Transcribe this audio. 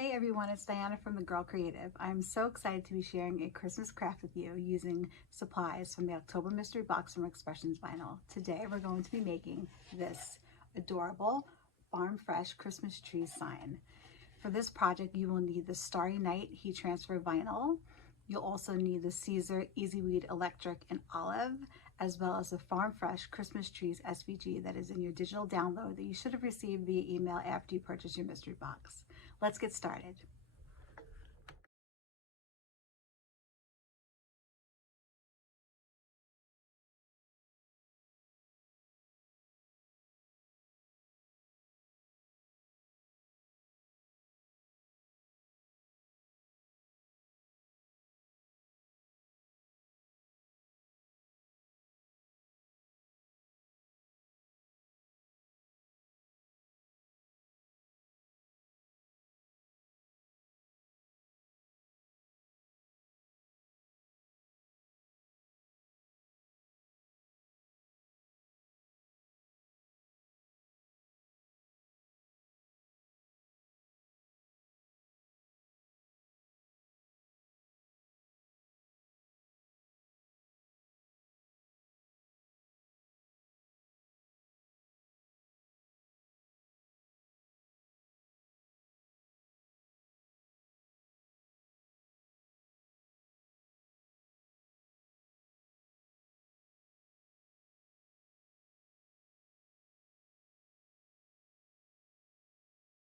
Hey everyone, it's Diana from The Girl Creative. I'm so excited to be sharing a Christmas craft with you using supplies from the October Mystery Box from Expressions Vinyl. Today we're going to be making this adorable Farm Fresh Christmas tree sign. For this project you will need the Starry Night heat transfer vinyl. You'll also need the Caesar EasyWeed Electric and Olive, as well as the Farm Fresh Christmas Trees SVG that is in your digital download that you should have received via email after you purchase your mystery box. Let's get started.